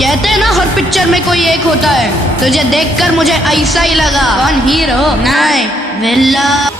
कहते हैं ना हर पिक्चर में कोई एक होता है, तुझे देखकर मुझे ऐसा ही लगा। कौन, हीरो? नहीं, विलन।